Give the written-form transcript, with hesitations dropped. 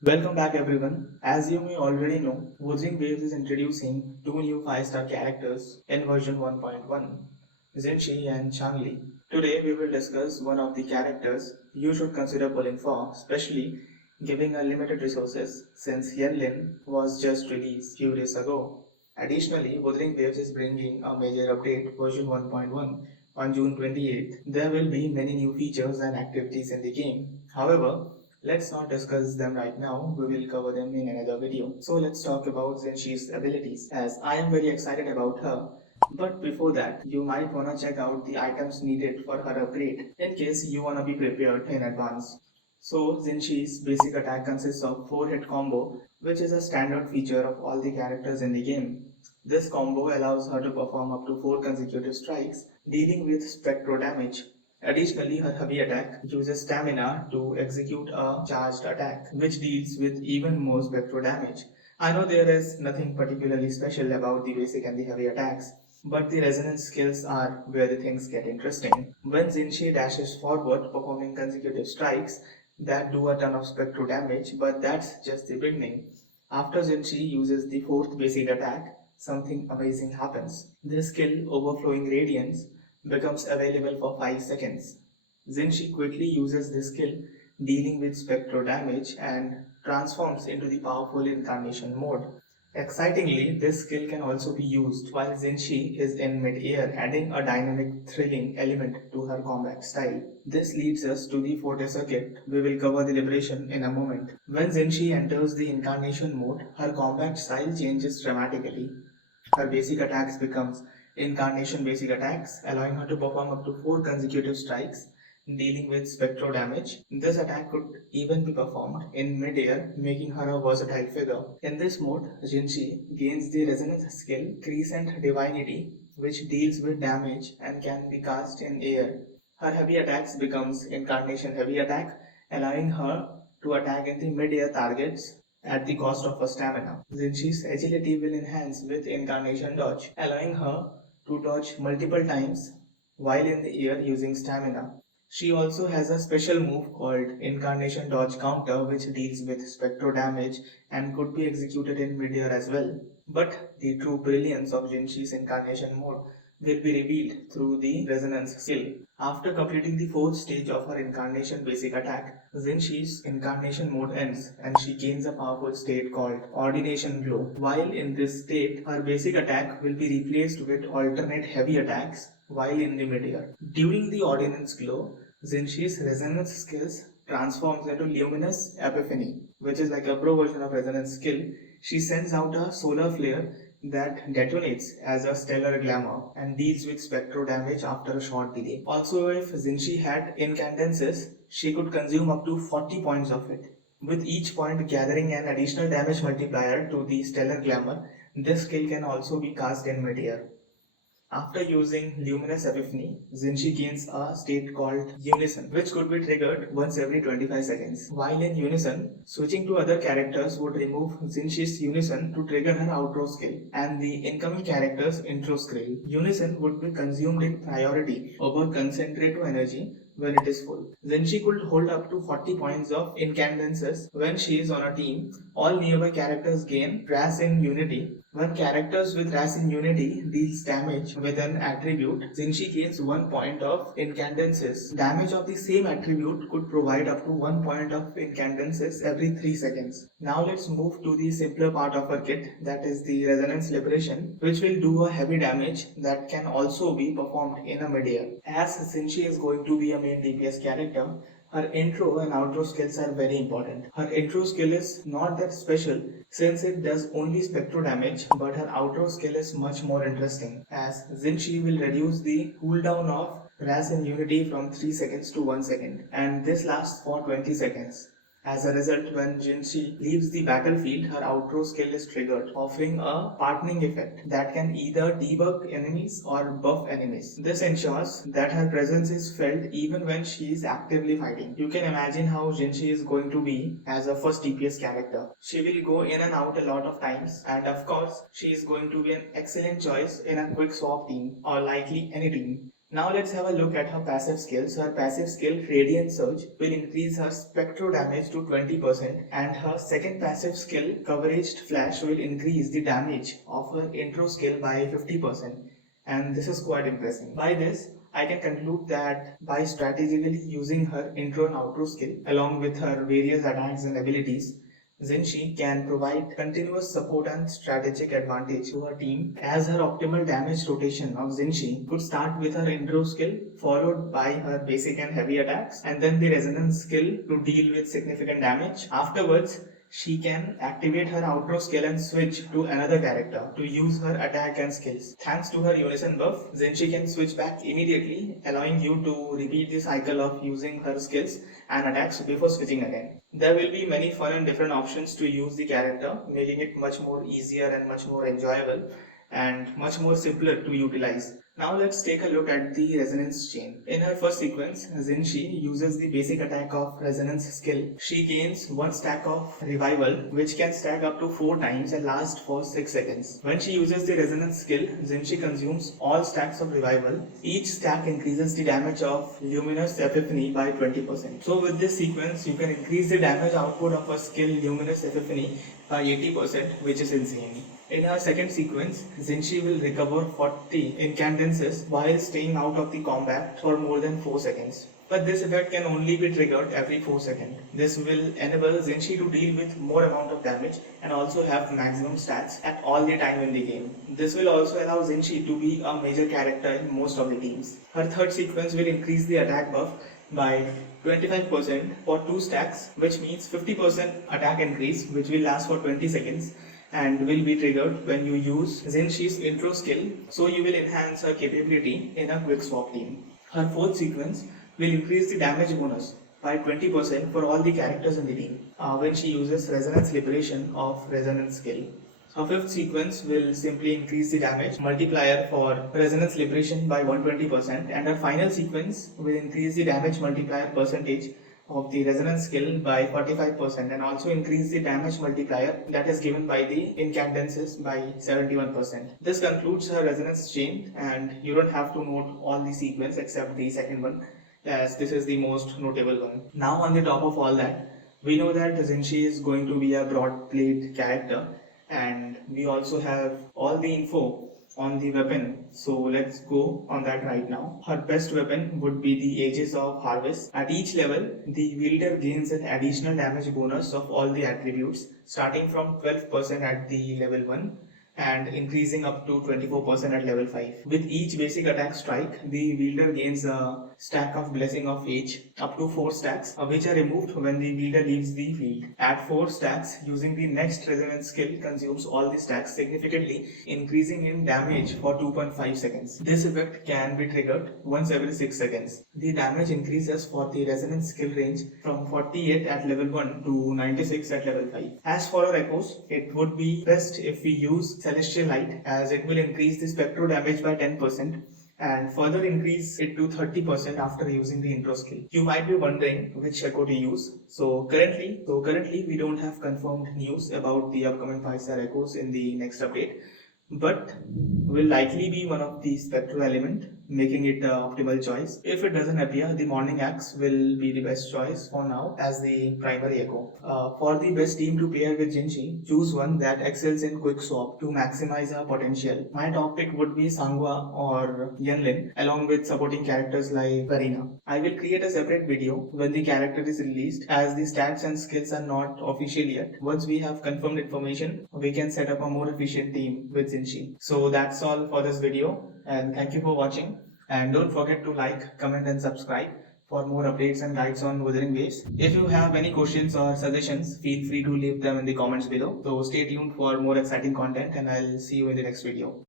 Welcome back everyone. As you may already know, Wuthering Waves is introducing two new 5-star characters in version 1.1, Jinshi and Changli. Today we will discuss one of the characters you should consider pulling for, especially giving her limited resources since Yenlin was just released few days ago. Additionally, Wuthering Waves is bringing a major update version 1.1 on June 28th. There will be many new features and activities in the game. However, let's not discuss them right now, we will cover them in another video. So let's talk about Zinshi's abilities as I am very excited about her. But before that, you might wanna check out the items needed for her upgrade in case you wanna be prepared in advance. So Zinshi's basic attack consists of 4 hit combo, which is a standard feature of all the characters in the game. This combo allows her to perform up to 4 consecutive strikes, dealing with Spectro damage. Additionally, her heavy attack uses stamina to execute a charged attack, which deals with even more Spectro damage. I know there is nothing particularly special about the basic and the heavy attacks, but the resonance skills are where the things get interesting. When Jinshi dashes forward, performing consecutive strikes that do a ton of Spectro damage, but that's just the beginning. After Jinshi uses the fourth basic attack, something amazing happens. This skill, Overflowing Radiance, becomes available for 5 seconds. Zinshi quickly uses this skill, dealing with spectro damage, and transforms into the powerful incarnation mode. Excitingly, this skill can also be used while Zinshi is in mid-air, adding a dynamic, thrilling element to her combat style. This leads us to the Forte circuit. We will cover the liberation in a moment. When Zinshi enters the incarnation mode, her combat style changes dramatically. Her basic attacks becomes incarnation basic attacks, allowing her to perform up to 4 consecutive strikes, dealing with spectro damage. This attack could even be performed in mid-air, making her a versatile figure. In this mode, Jinshi gains the resonance skill Crescent Divinity, which deals with damage and can be cast in air. Her heavy attacks becomes Incarnation Heavy Attack, allowing her to attack in the mid-air targets at the cost of her stamina. Zinshi's agility will enhance with Incarnation Dodge, allowing her to dodge multiple times while in the air using stamina. She also has a special move called Incarnation Dodge Counter, which deals with spectro damage and could be executed in midair as well. But the true brilliance of Jinshi's Incarnation mode will be revealed through the Resonance skill. After completing the fourth stage of her Incarnation basic attack, Zinshi's Incarnation mode ends and she gains a powerful state called Ordination Glow. While in this state, her basic attack will be replaced with alternate heavy attacks while in the midair. During the Ordinance Glow, Zinshi's Resonance skills transforms into Luminous Epiphany, which is like a pro version of Resonance skill. She sends out a solar flare that detonates as a stellar glamour and deals with spectro damage after a short delay. Also, if Zinshi had incandences, she could consume up to 40 points of it, with each point gathering an additional damage multiplier to the stellar glamour. This skill can also be cast in midair. After using Luminous Epiphany, Zinshi gains a state called Unison, which could be triggered once every 25 seconds. While in Unison, switching to other characters would remove Zinshi's Unison to trigger her outro skill and the incoming character's intro skill. Unison would be consumed in priority over Concentrate to Energy when it is full. Zenshi could hold up to 40 points of incandences when she is on a team. All nearby characters gain Ras in Unity. When characters with Ras in Unity deals damage with an attribute, Zenshi gains 1 point of incandences. Damage of the same attribute could provide up to 1 point of incandences every 3 seconds. Now let's move to the simpler part of her kit, that is the Resonance Liberation, which will do a heavy damage that can also be performed in a mid-air. As Zenshi is going to be a main DPS character, her intro and outro skills are very important. Her intro skill is not that special since it does only spectro damage, but her outro skill is much more interesting as Zinshi will reduce the cooldown of Ras in Unity from 3 seconds to 1 second, and this lasts for 20 seconds. As a result, when Jinshi leaves the battlefield, her outro skill is triggered, offering a partnering effect that can either debug enemies or buff enemies. This ensures that her presence is felt even when she is actively fighting. You can imagine how Jinshi is going to be as a first DPS character. She will go in and out a lot of times, and of course, she is going to be an excellent choice in a quick swap team or likely any team. Now let's have a look at her passive skills. Her passive skill, Radiant Surge, will increase her Spectro damage to 20%, and her second passive skill, Coveraged Flash, will increase the damage of her intro skill by 50%. And this is quite impressive. By this, I can conclude that by strategically using her intro and outro skill along with her various attacks and abilities, Jinshi can provide continuous support and strategic advantage to her team, as her optimal damage rotation of Jinshi could start with her intro skill followed by her basic and heavy attacks, and then the resonance skill to deal with significant damage. Afterwards, she can activate her outro skill and switch to another character to use her attack and skills. Thanks to her unison buff, Zenshi can switch back immediately, allowing you to repeat the cycle of using her skills and attacks before switching again. There will be many fun and different options to use the character, making it much more easier and much more enjoyable and much more simpler to utilize. Now let's take a look at the resonance chain. In her first sequence, Jinshi uses the basic attack of resonance skill. She gains 1 stack of revival, which can stack up to 4 times and last for 6 seconds. When she uses the resonance skill, Jinshi consumes all stacks of revival. Each stack increases the damage of Luminous Epiphany by 20%. So with this sequence, you can increase the damage output of a skill Luminous Epiphany by 80%, which is insane. In her second sequence, Jinshi will recover 40 incandences while staying out of the combat for more than 4 seconds. But this effect can only be triggered every 4 seconds. This will enable Jinshi to deal with more amount of damage and also have maximum stats at all the time in the game. This will also allow Jinshi to be a major character in most of the teams. Her third sequence will increase the attack buff by 25% for 2 stacks, which means 50% attack increase, which will last for 20 seconds and will be triggered when you use Zinshi's intro skill, so you will enhance her capability in a quick swap team. Her fourth sequence will increase the damage bonus by 20% for all the characters in the team when she uses Resonance Liberation of Resonance skill. Her fifth sequence will simply increase the damage multiplier for Resonance Liberation by 120%, and her final sequence will increase the damage multiplier percentage of the resonance skill by 45% and also increase the damage multiplier that is given by the incandences by 71%. This concludes her resonance chain, and you don't have to note all the sequence except the second one, as this is the most notable one. Now on the top of all that, we know that Jinshi is going to be a broad played character, and we also have all the info on the weapon, so let's go on that right now. Her best weapon would be the Aegis of Harvest. At each level, the wielder gains an additional damage bonus of all the attributes, starting from 12% at the level 1 and increasing up to 24% at level 5. With each basic attack strike, the wielder gains a stack of Blessing of Age, up to 4 stacks, which are removed when the wielder leaves the field. At 4 stacks, using the next resonance skill consumes all the stacks, significantly increasing in damage for 2.5 seconds. This effect can be triggered once every 6 seconds. The damage increases for the resonance skill range from 48 at level 1 to 96 at level 5. As for our echoes, it would be best if we use Celestial Light, as it will increase the Spectro damage by 10% and further increase it to 30% after using the intro skill. You might be wondering which echo to use. So currently we don't have confirmed news about the upcoming 5-star echoes in the next update, but will likely be one of the spectral element, making it the optimal choice. If it doesn't appear, the morning axe will be the best choice for now as the primary echo. For the best team to pair with Jinshi, choose one that excels in quick swap to maximize her potential. My top pick would be Sangwa or Yanlin, along with supporting characters like Karina. I will create a separate video when the character is released, as the stats and skills are not official yet. Once we have confirmed information, we can set up a more efficient team with Jinshi. So that's all for this video, and thank you for watching. And don't forget to like, comment and subscribe for more updates and guides on Wuthering Waves. If you have any questions or suggestions, feel free to leave them in the comments below. So stay tuned for more exciting content, and I'll see you in the next video.